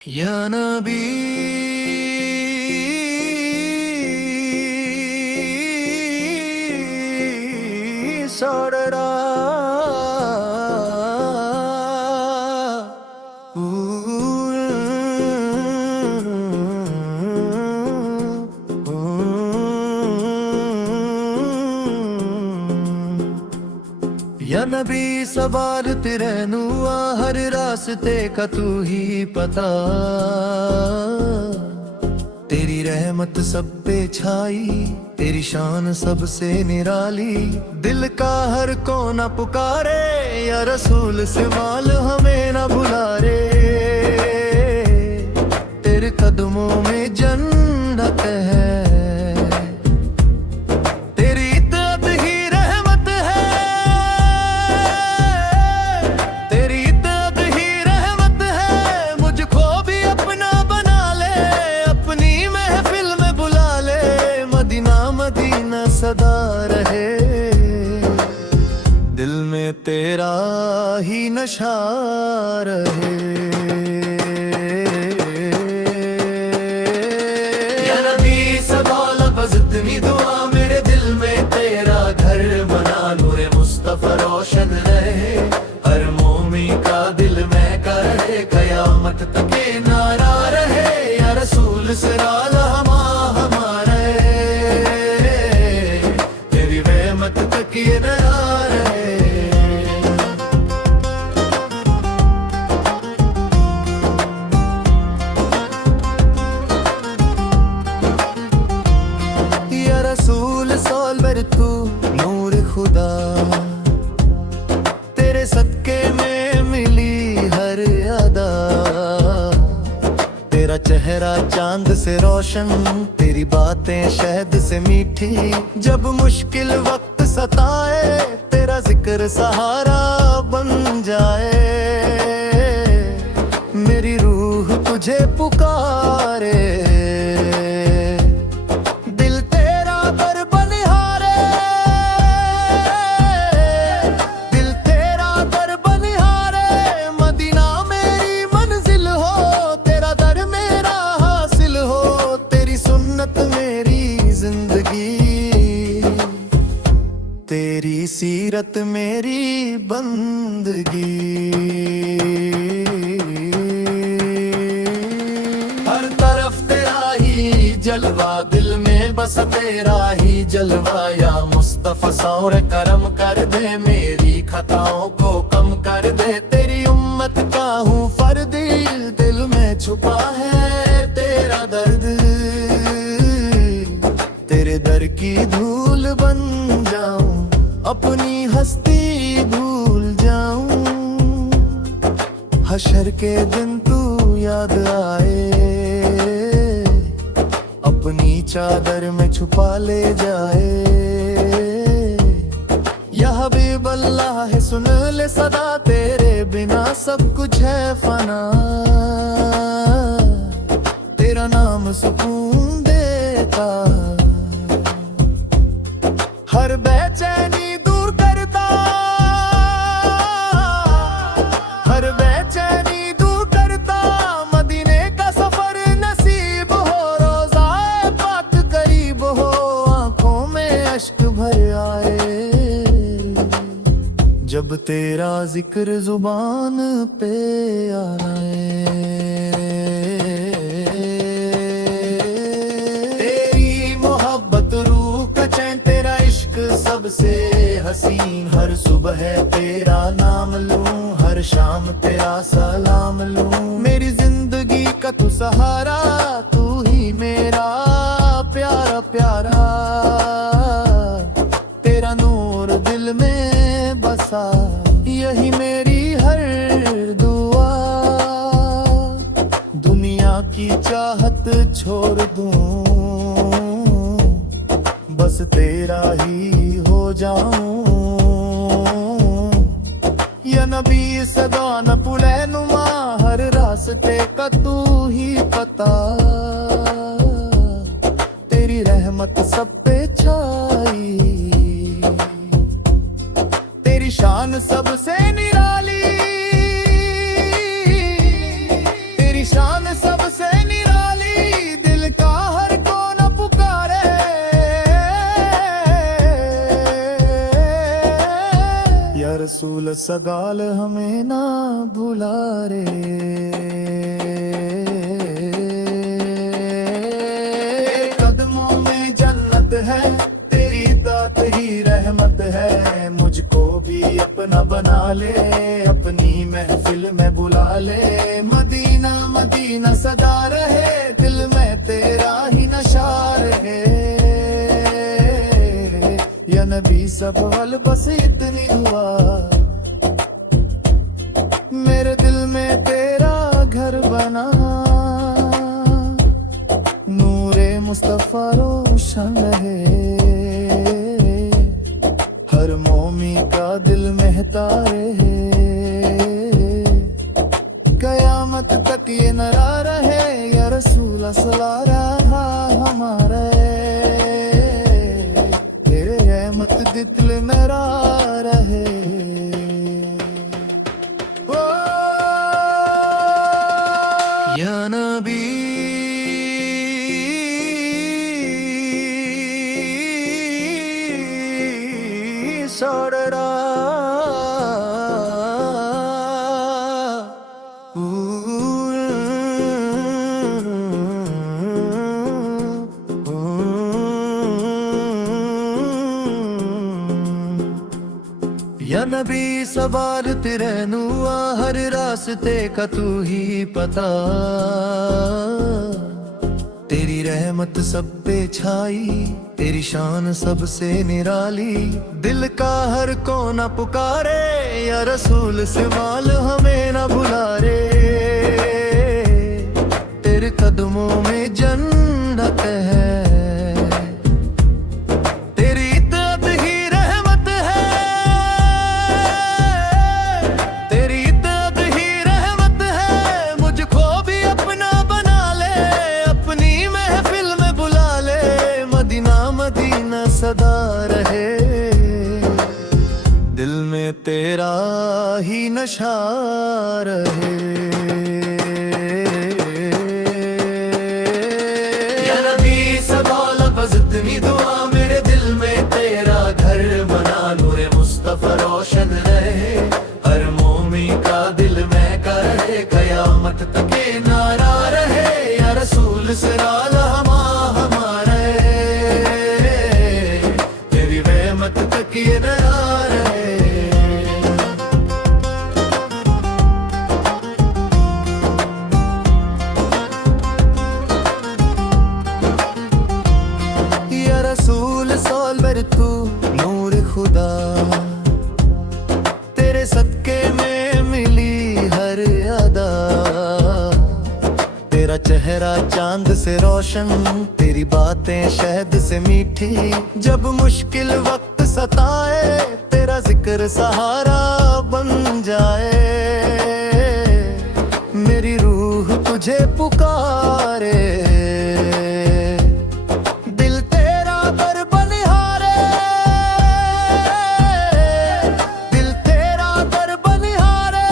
या नबी सौड़रा या नबी सवाल तेरे नुआ हर रास्ते का तू ही पता। तेरी रहमत सब पे छाई, तेरी शान सबसे निराली। दिल का हर कोना पुकारे, या रसूल से माल हमें ना भुला रे। तेरे कदमों में जन्नत है, सदा रहे दिल में तेरा ही नशा रहे। या नबी सदा लफ्ज़ इतनी दुआ मेरे दिल में तेरा घर बना। नूरे मुस्तफा रोशन रहे हर मोमिन का दिल में करे। कयामत तक ये नारा रहे, या रसूल सिराला ये नया रहे। या रसूल सोलवर तू नूर खुदा, तेरे सदके में मिली हर अदा। तेरा चेहरा चांद से रोशन, तेरी बातें शहद से मीठी। जब मुश्किल वक्त सताए, तेरा जिक्र सहारा बन जाए। मेरी रूह तुझे पुकारे, दिल तेरा दर बनिहारे। दिल तेरा दर बनिहारे, मदीना मेरी मंजिल हो। तेरा दर मेरा हासिल हो, तेरी सुन्नत मेरी जिंदगी। तेरी सीरत मेरी बंदगी। हर तरफ तेरा ही जलवा, दिल में बस तेरा ही जलवा। या मुस्तफा सौर करम कर दे, मेरी खताओं को कम कर दे। तेरी उम्मत का हूँ फर्द, दिल में छुपा है तेरा दर्द। तेरे दर की धूल बन जाऊं, अपनी हस्ती भूल जाऊं। हशर के दिन तू याद आए, अपनी चादर में छुपा ले जाए। या हबीब अल्लाह है सुन ले सदा, तेरे बिना सब कुछ है फना। तेरा नाम सुकून देता, हर बेचैनी दूर करता। हर बेचैनी दूर करता, मदीने का सफर नसीब हो। रोज़ाए पाक करीब हो, आंखों में अश्क भर आए। जब तेरा जिक्र जुबान पे आए। तेरी मोहब्बत रूह का चैन, तेरा इश्क सबसे हसीन। हर सुबह तेरा नाम लूं, हर शाम तेरा सलाम लूं। मेरी जिंदगी का तू सहारा, तू ही मेरा प्यारा प्यारा। तेरा नूर दिल में बसा, यही मेरी हर दुआ। दुनिया की चाहत छोड़ दूं, बस तेरा ही हो जाऊं। या नबी सदा न पुले नुमा, हर रास्ते का तू ही पता। तेरी रहमत सब पे छाई, तेरी शान सबसे निराली। तेरी शान रसूल सगाल हमें ना भुला रे। कदमों में जन्नत है, तेरी दात ही रहमत है। मुझको भी अपना बना ले, अपनी महफिल में बुला ले। मदीना मदीना सदा रहे, दिल में तेरा ही नशा रहे। या नबी सब वल बस इतनी दुआ, मेरे दिल में तेरा घर बना। नूरे मुस्तफा रोशन रहे, हर मोमी का दिल महता रहे। कयामत तक ये नरा रहे, या रसूल सला रहा हमारे। तेरे रहमत दिल मेरा रहे। ओ या नबी सड़रा या नबी सवाल तेरे नुआ, हर रास्ते का तू ही पता। तेरी रहमत सब पे छाई, तेरी शान सबसे निराली। दिल का हर कोना पुकारे, या रसूल से माल हमें ना भुला रे। तेरे कदमों में जन्नत है, सदा रहे। दिल में तेरा ही नशा रहे। या नबी सदा लफ्ज़ इतनी दुआ, मेरे दिल में तेरा घर बना। नूरे मुस्तफा रोशन रहे, हर मोमी का दिल में करे। कयामत तक ये नारा रहे, या रसूल सराल हमारे। तक ये नया रहे। या रसूल सोलवर तू नूर खुदा, तेरे सदके में मिली हर अदा। तेरा चेहरा चांद से रोशन, तेरी बातें शहद से मीठी। जब मुश्किल वक्त सताए, तेरा जिक्र सहारा बन जाए। मेरी रूह तुझे पुकारे, दिल तेरा दर बनिहारे। दिल तेरा दर बनिहारे,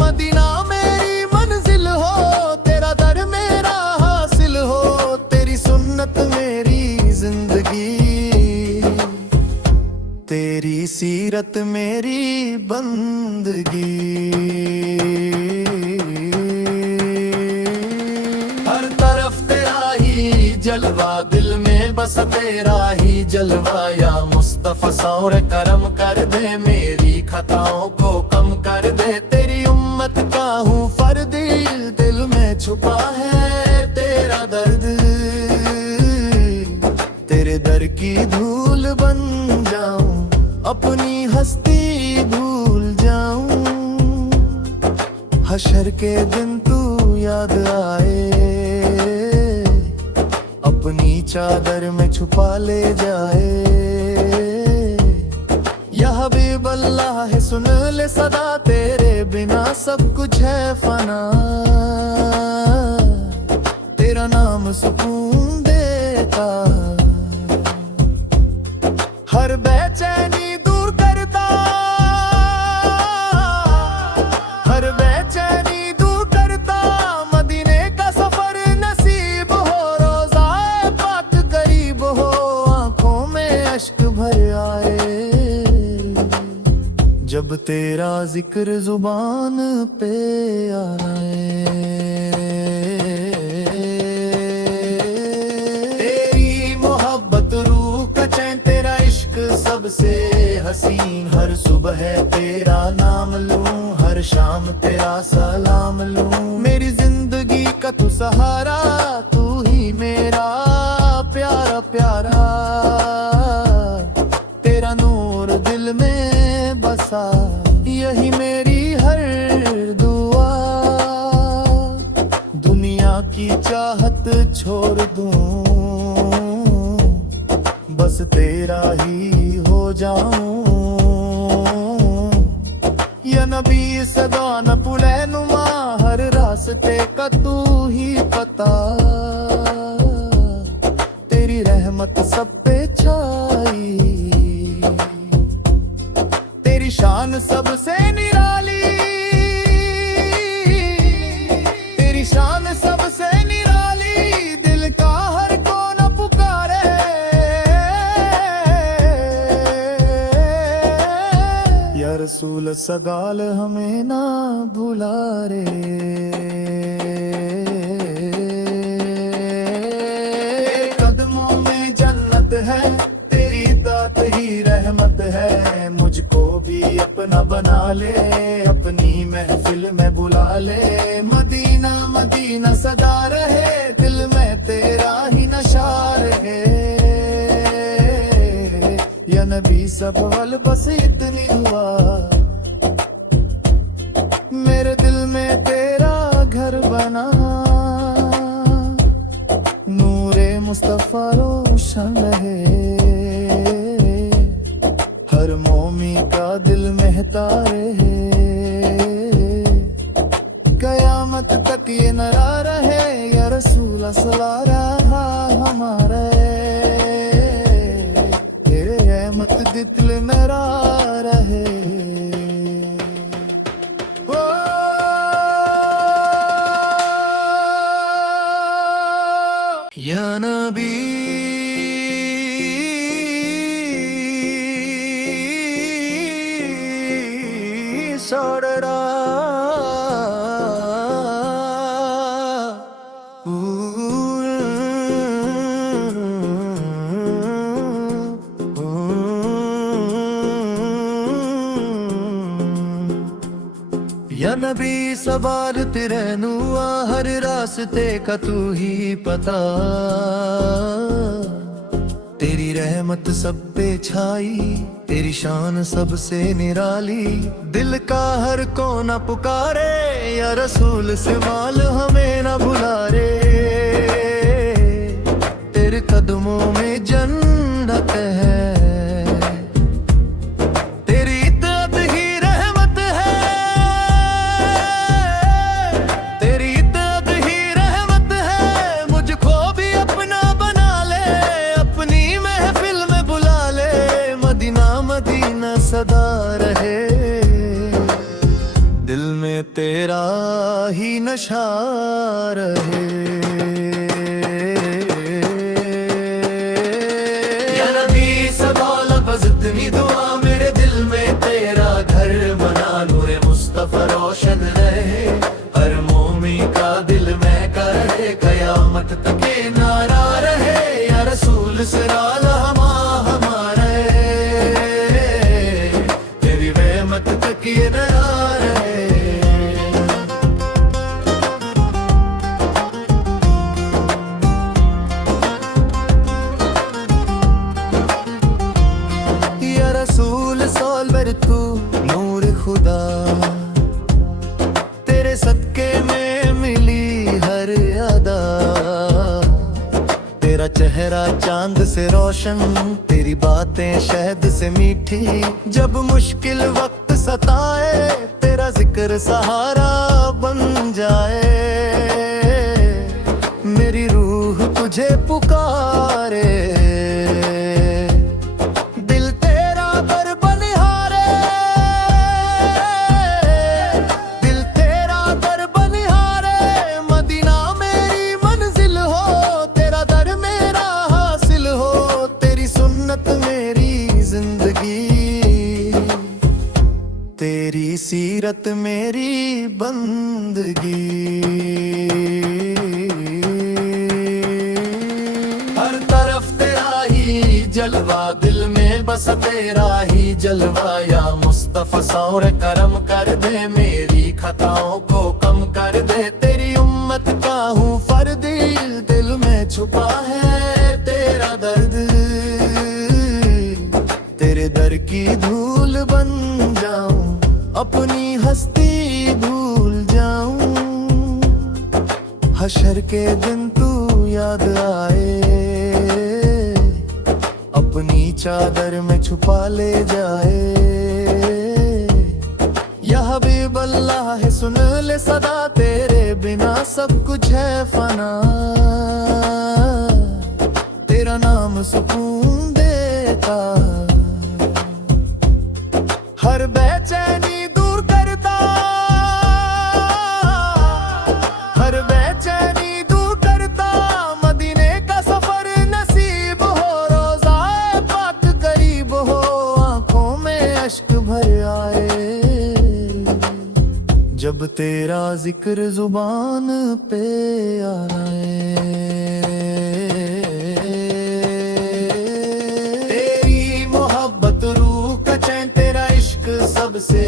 मदीना मेरी मंजिल हो। तेरा दर मेरा हासिल हो, तेरी सुन्नत मेरी जिंदगी। तेरी सीरत मेरी बंदगी। हर तरफ तेरा ही जलवा, दिल में बस तेरा ही जलवा। या मुस्तफा सौर करम कर दे, मेरी खताओं को कम कर दे। तेरी उम्मत का हूँ फर्द, दिल में छुपा है तेरा दर्द। तेरे दर की धूल बन जाऊं, अपनी हस्ती भूल जाऊं। हशर के दिन तू याद आए, अपनी चादर में छुपा ले जाए। या हबीब अल्लाह है सुन ले सदा, तेरे बिना सब कुछ है फना। तेरा नाम सुकून देता, हर बेचैनी दूर करता। हर बेचैनी दूर करता, मदीने का सफर नसीब हो। रोज़ाए पाक करीब हो, आंखों में अश्क भर आए। जब तेरा जिक्र जुबान पे आए, तेरी मोहब्बत रूह का चैन, तेरा इश्क सबसे हसीन। हर सुबह तेरा नाम लूं, हर शाम तेरा सलाम लूं। मेरी जिंदगी का तू सहारा, तू ही मेरा प्यारा प्यारा। तेरा नूर दिल में बसा, यही मेरी हर दुआ। दुनिया की चाहत छोड़ दूं, बस तेरा ही हो जाऊं। या नबी सदा न पुले नुमा, हर रास्ते का तू ही पता। तेरी रहमत सब पे छाई, तेरी शान सबसे निराली। तेरी शान सबसे निराली, दिल का हर कोना पुकारे। या रसूल सगाल हमें ना भुला रे। कदमों में जन्नत है, तेरी दात ही रहमत है। मुझको भी अपना बना ले, अपनी महफिल में बुला ले। मदीना मदीना सदा रहे, दिल में तेरा ही नशा रहे। या नबी सब वल बस इतनी दुआ, मेरे दिल में तेरा घर बना। नूरे मुस्तफा रोशन रहे, हर मोमी का दिल महता रहे। कयामत तक ये नरा रहे, या रसूल सला रहा हमारे। तेरे रहमत दिल नरा रहे। या नबी सड़रा या नबी सवार तेरे नुआ, हर रास्ते का तू ही पता। तेरी रहमत सब पे छाई, तेरी शान सबसे निराली। दिल का हर कोना पुकारे, या रसूल से माल हमें न भुला रे। तेरे कदमों में जन्नत है, सदा रहे। दिल में तेरा ही नशा रहे। या नबी सदा लफ्ज़ इतनी दुआ, मेरे दिल में तेरा घर बना। नूरे मुस्तफा रोशन रहे, हर मोमी का दिल में करे। कयामत तक ये नारा रहे, या रसूल सराल हमारे। तक ये नया रहे। या रसूल सोलवर तू नूर खुदा, तेरे सदके में मिली हर अदा। तेरा चेहरा चांद से रोशन, तेरी बातें शहद से मीठी। जब मुश्किल वक्त सताए, तेरा जिक्र सहारा बन जाए। मेरी रूह तुझे पुकारे, दिल तेरा दर बनिहारे। दिल तेरा दर बनिहारे, मदीना मेरी मंजिल हो। तेरा दर मेरा हासिल हो, तेरी सुन्नत मेरी जिंदगी। सीरत मेरी बंदगी। हर तरफ तेरा ही जलवा, दिल में बस तेरा ही जलवा। या मुस्तफा सौर करम कर दे, मेरी खताओं को कम कर दे। तेरी उम्मत का हूँ फर्द, दिल में छुपा है तेरा दर्द। तेरे दर की धूल बन जाऊं, अपनी हस्ती भूल जाऊं। हशर के दिन तू याद आए, अपनी चादर में छुपा ले जाए। या हबीब अल्लाह है सुन ले सदा, तेरे बिना सब कुछ है फना। तेरा नाम सुकून देता, हर बेचैनी दूर करता। हर बेचैनी दूर करता, मदीने का सफर नसीब हो। रोज़ाए पाक करीब हो, आंखों में अश्क भर आए। जब तेरा जिक्र जुबान पे आए। तेरी मोहब्बत रूह का चैन, तेरा इश्क सबसे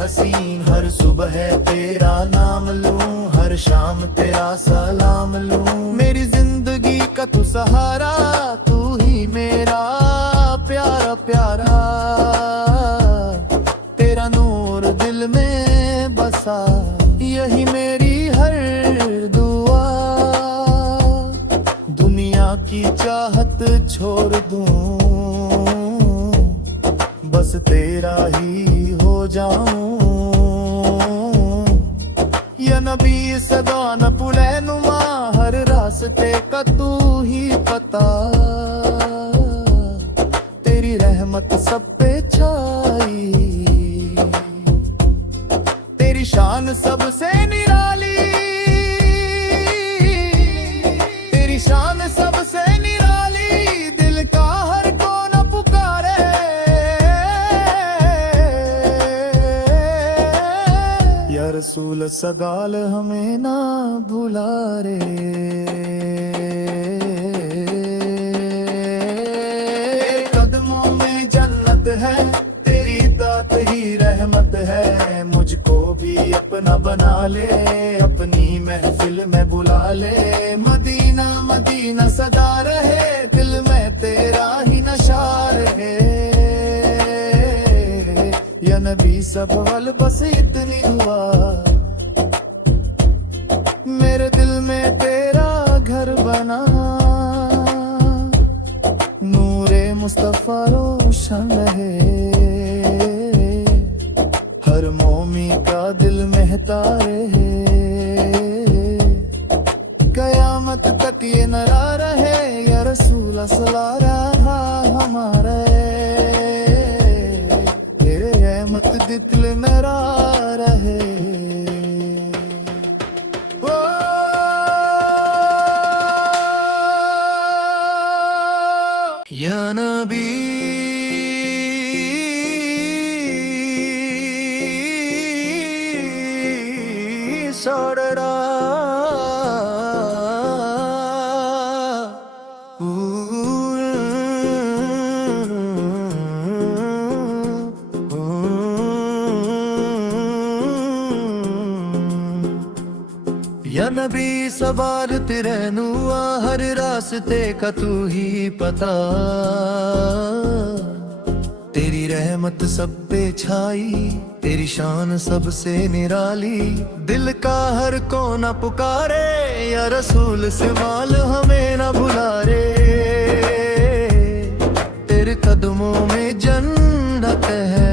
हसीन। हर सुबह तेरा नाम लूं, हर शाम तेरा सलाम लूं। मेरी जिंदगी का तू सहारा, तू ही मेरा प्यारा प्यारा। तेरा नूर दिल में बसा, यही मेरी हर दुआ। दुनिया की चाहत छोड़ दूं, बस तेरा ही हो जाऊं। या नबी सदा न पुले नुमा, हर रास्ते का तू ही पता। तेरी रहमत सब पे छाई, तेरी शान सबसे निराली। तेरी शान सबसे निराली, दिल का हर कोना पुकारे। या रसूल सगाल हमें ना भुला रे। कदमों में जन्नत है, तेरी दात ही रहमत है। मुझको भी अपना बना ले, अपनी महफिल में बुला ले। मदीना मदीना सदा रहे, दिल में तेरा ही नशा रहे। या नबी सब वल बस इतनी दुआ, मेरे दिल में तेरा घर बना। नूरे मुस्तफा रोशन रहे, हर मोमी का दिल महता रहे। कयामत तक ये नरा रहे, या रसूल सला रहा हमारे। तेरे रहमत दिल मेरा रहे। ओ या नबी सड़रा या नबी सवार तेरे नुआ, हर रास्ते का तू ही पता। तेरी रहमत सब पे छाई, तेरी शान सबसे निराली। दिल का हर कोना पुकारे, या रसूल से माल हमें न भुला रे। तेरे कदमों में जन्नत है,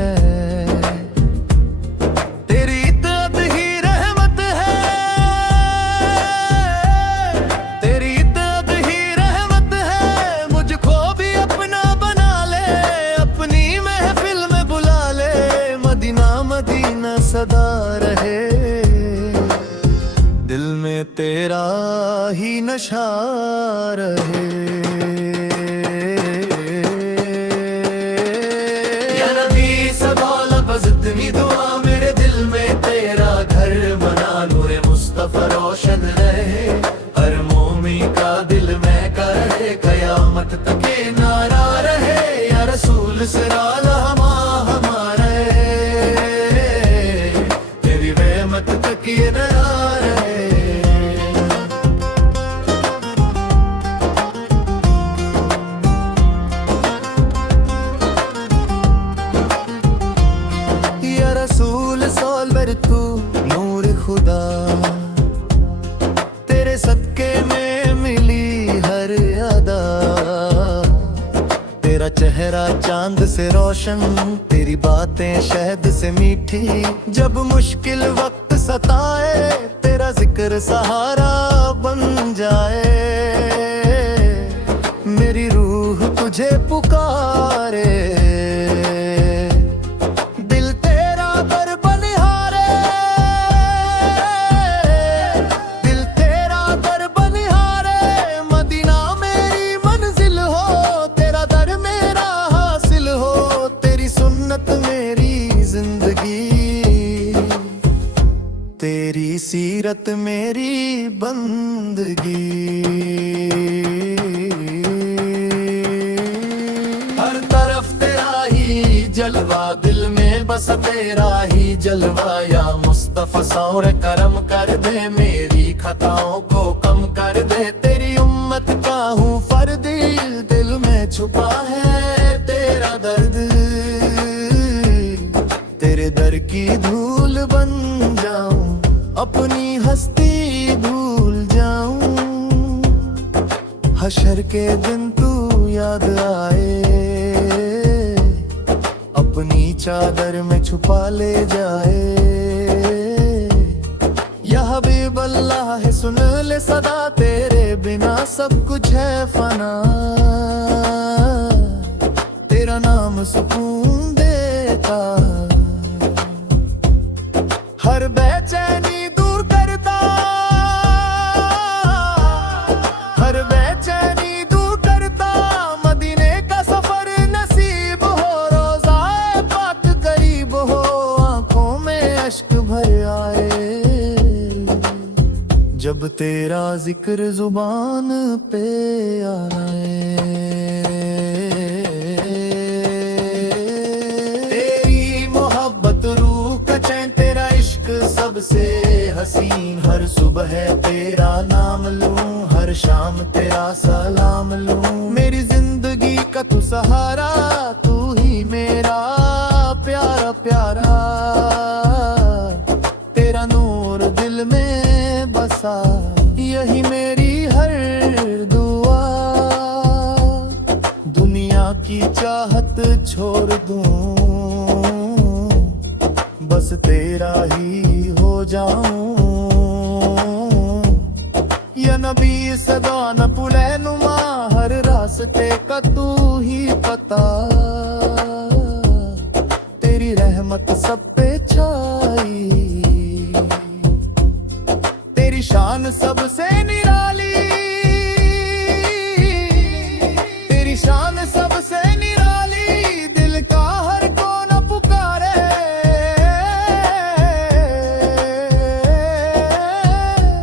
सदा रहे। दिल में तेरा ही नशा रहे। या नबी सदा लफ्ज़ इतनी दुआ, मेरे दिल में चेहरा चांद से रोशन, तेरी बातें शहद से मीठी। जब मुश्किल वक्त सताए तेरा जिक्र सहारा बन जाए। मेरी रूह तुझे पुकारे, दिल तेरा दर बनिहारे, दिल तेरा दर बनिहारे। मदीना मेरी मंजिल हो, तेरा दर मेरा हासिल हो। तेरी सुन्नत मेरी जिंदगी, तेरी सीरत मेरी बंदगी। हर तरफ तेरा ही जलवा, दिल में बस तेरा ही जलवा। या मुस्तफा सौर करम कर दे, मेरी खताओं को कम कर दे। तेरी उम्मत का हूँ फर्द, दिल में छुपा है तेरा दर्द। तेरे दर की धूल बन जाऊं, अपनी हस्ती भूल जाऊं। हशर के दिन तू याद आए, अपनी चादर में छुपा ले जाए। या हबीब अल्लाह है सुन ले सदा, तेरे बिना सब कुछ है फना। तेरा नाम सुकून देता, हर बेचैनी दूर करता, हर बेचैनी दूर करता। मदीने का सफर नसीब हो, रोज़ाए पाक करीब हो। आंखों में अश्क भर आए, जब तेरा जिक्र जुबान पे आए। तेरी मोहब्बत रूह का चैन, तेरा इश्क सबसे हसीन। हर सुबह तेरा नाम लूं, हर शाम तेरा सलाम लूं। मेरी जिंदगी का तू सहारा, तू ही मेरा प्यारा प्यारा। तेरा नूर दिल में बसा, यही मेरी हर दुआ। दुनिया की चाहत छोड़ दूं, बस तेरा ही हो जाऊं। या नबी सदा न पुले नुमा, हर रास्ते का तू ही पता। तेरी रहमत सब पे छाई, तेरी शान सबसे निराली। तेरी शान सबसे निराली, दिल का हर कोना पुकारे।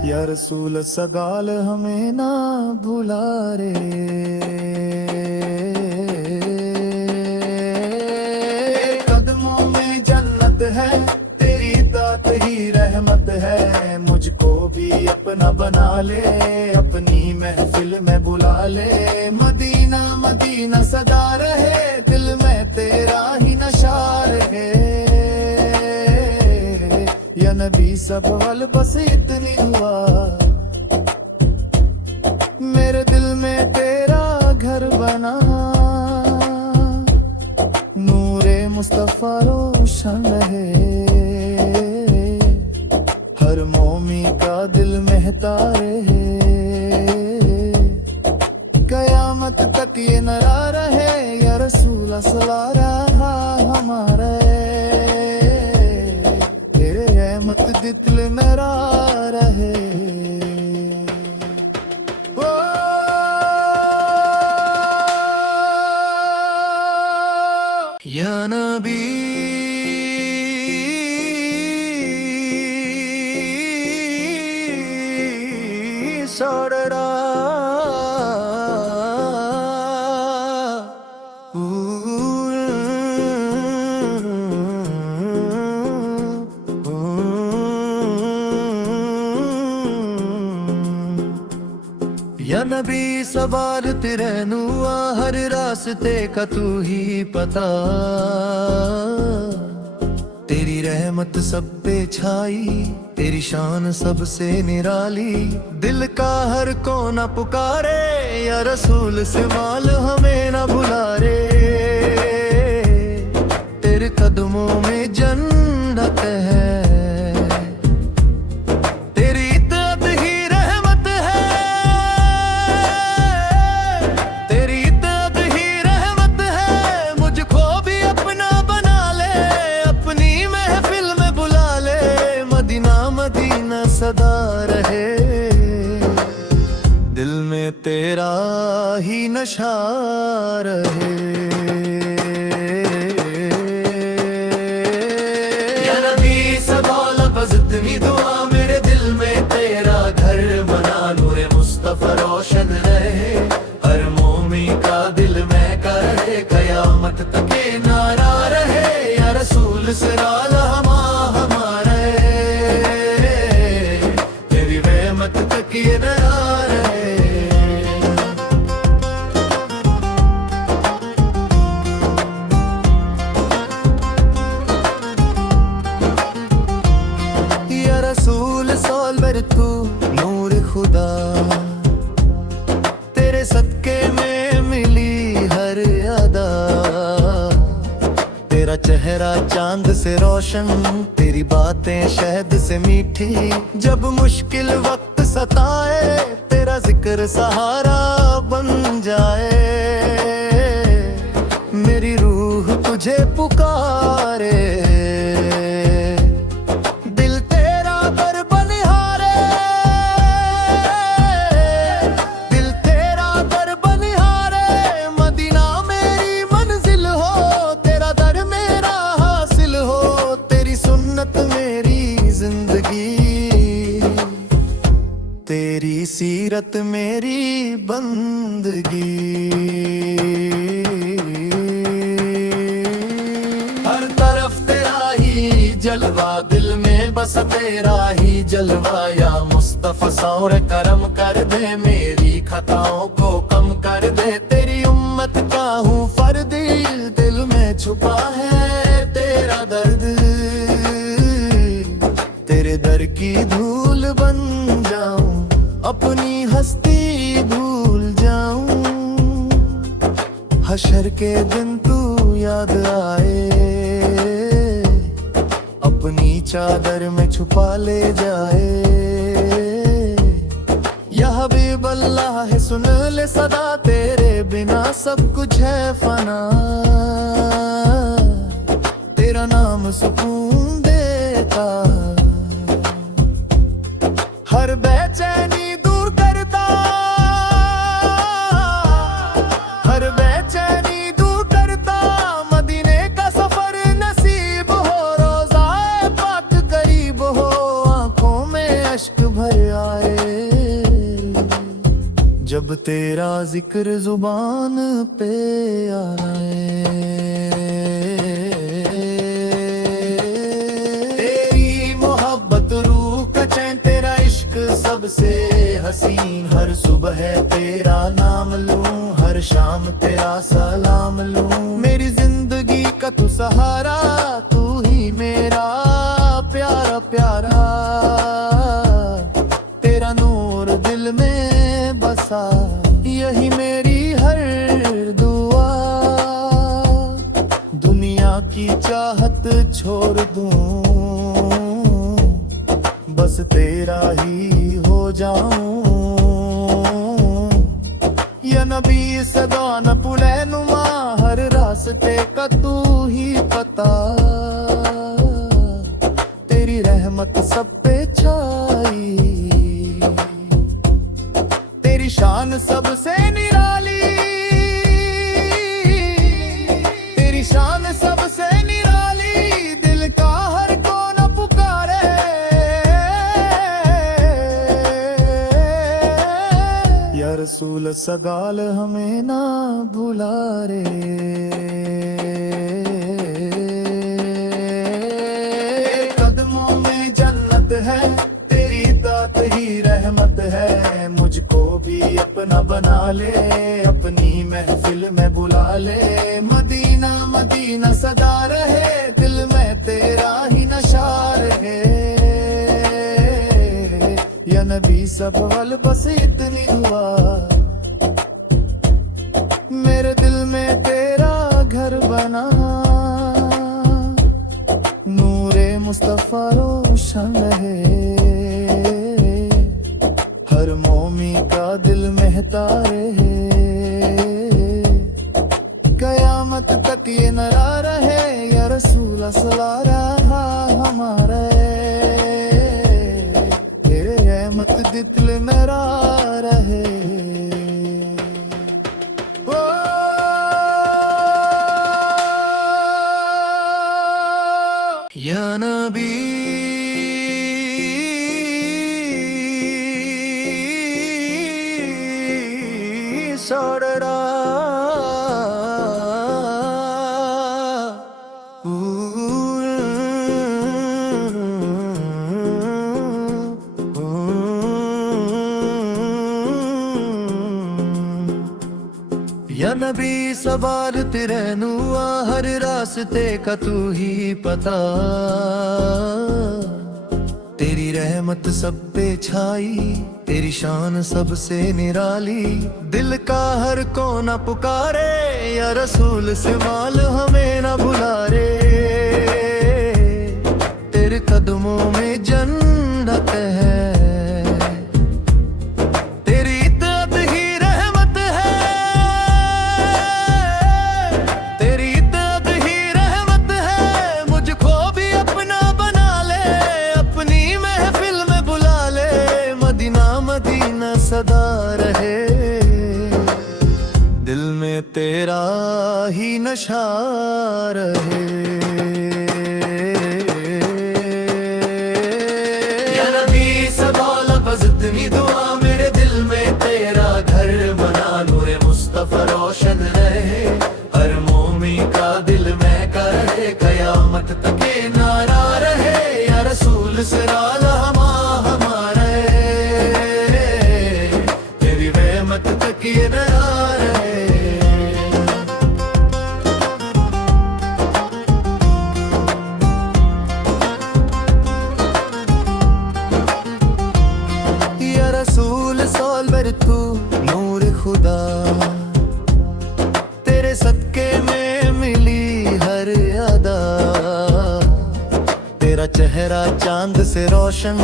या रसूल सगाल हमें ना भुला रे। कदमों में जन्नत है, तेरी दात ही रहमत है। मुझको भी अपना बना ले, अपनी महफिल में बुला ले। मदीना मदीना सदा रहे, दिल में तेरा ही नशा रहे। या नबी सब वल बस इतनी दुआ, मेरे दिल में तेरा घर बना। नूरे मुस्तफा रोशन रहे, हर मोमी का दिल महता रहे। कयामत तक ये नरा रहे, या रसूल सला रहा हमारे। तेरे रहमत दिल नरा रहे। या नबी सौड़ा या नबी सवाल तेरे नुआ, हर रास्ते का तू ही पता। तेरी रहमत सब पे छाई, तेरी शान सबसे निराली। दिल का हर कोना पुकारे, या रसूल से माल हमें ना भुला रे। कदमों में जन्नत है, तेरी इत्तत ही रहमत है, तेरी इत्तत ही रहमत है। मुझको भी अपना बना ले, अपनी महफिल में बुला ले, मदीना मदीना सदा रहे, दिल में तेरा ही नशा रहे। इतनी दुआ मेरे दिल में तेरा घर बना, नूरे मुस्तफा रोशन रहे, हर मोमी का दिल में करे, कयामत तक ये नारा रहे, या रसूल सिराला हमारे, तेरी रहमत तक ये नारा रहे। रसूल सोलवर तू नूर खुदा, तेरे सदके में मिली हर अदा, तेरा चेहरा चांद से रोशन, तेरी बातें शहद से मीठी, जब मुश्किल वक्त सताए तेरा जिक्र सहारा बन जाए, मेरी रूह तुझे पुकारे, तेरी सीरत मेरी बंदगी। हर तरफ तेरा ही जलवा, दिल में बस तेरा ही जलवा, या मुस्तफा सौर करम कर दे, मेरी खताओं को कम कर दे, तेरी उम्मत का हूँ फर्द, दिल में छुपा है तेरा दर्द, तेरे दर की धूल बन जाऊं, अपनी हस्ती भूल जाऊं, हशर के दिन तू याद आए, अपनी चादर में छुपा ले जाए, या हबीब अल्लाह है सुन ले सदा, तेरे बिना सब कुछ है फना, तेरा नाम सुकून देता, हर बेचैनी दूर करता, हर बेचैनी दूर करता, मदीने का सफर नसीब हो, रोज़ाए पाक करीब हो, आंखों में अश्क भर आए, जब तेरा जिक्र जुबान पे आए, तेरी मोहब्बत रूह का चैन, तेरा इश्क सबसे हसीन, हर सुबह है तेरा नाम लूं, हर शाम तेरा सलाम लूं, मेरी जिंदगी का तू सहारा, तू ही मेरा प्यारा प्यारा, तेरा नूर दिल में बसा, यही मेरी हर दुआ, दुनिया की चाहत छोड़ दूं, बस तेरा ही हो जाऊं, या नबी सदा न पुले नुमा, हर रास्ते का तू ही पता, तेरी रहमत सब पे छाई, तेरी शान सबसे निराली, तेरी शान सबसे निराली, दिल का हर कोना पुकारे, या रसूल सगाल हमें ना भुला रे, कदमों में जन्नत है, तेरी दात ही रहमत है, मुझको भी अपना बना ले, अपनी महफिल में बुला ले, मदीना मदीना सदा रहे, दिल में तेरा ही नशा रहे, या नबी सब वल बस इतनी दुआ, मेरे दिल में तेरा घर बना, महता रहे, कयामत तक ये नया रहे, या रसूल असला रहा हमारे, तेरे रहमत दिल मेरा रहे। ओ या नबी सौड़ा या नबी सवाल तेरे नुआ, हर रास्ते का तू ही पता, तेरी रहमत सब पे छाई, तेरी शान सबसे निराली, दिल का हर कोना पुकारे, या रसूल से माल हमें न भुला रे, तेरे कदमों में जन्नत है, सदा रहे, दिल में तेरा ही नशा रहे। या नबी सदा लफ्ज़ इतनी दुआ, मेरे दिल में तेरा घर बना, नूरे मुस्तफा रोशन रहे, हर मोमी का दिल में करे, कयामत तक ये नारा रहे, या रसूल सराला तक ये नया रहे। या रसूल सोलवर तू नूर खुदा, तेरे सदके में मिली हर अदा, तेरा चेहरा चांद से रोशन,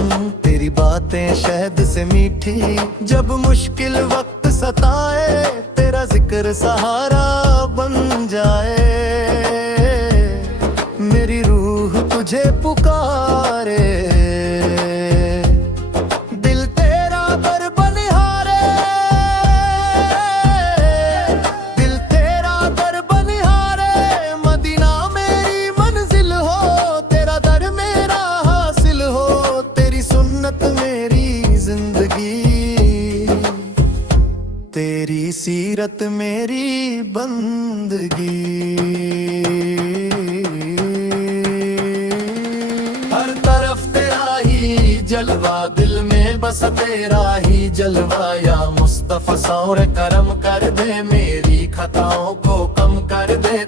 तेरी बातें शहद से मीठी, जब मुश्किल वक्त सताए, तेरा जिक्र सहारा बन जाए, मेरी रूह तुझे पुकारे, दिल तेरा दर बनिहारे, दिल तेरा दर बनिहारे, मदीना मेरी मंजिल हो, तेरा दर मेरा हासिल हो, तेरी सुन्नत मेरी जिंदगी, तेरी सीरत मेरी बंदगी। हर तरफ तेरा ही जलवा, दिल में बस तेरा ही जलवा, या मुस्तफा सौर करम कर दे, मेरी खताओं को कम कर दे।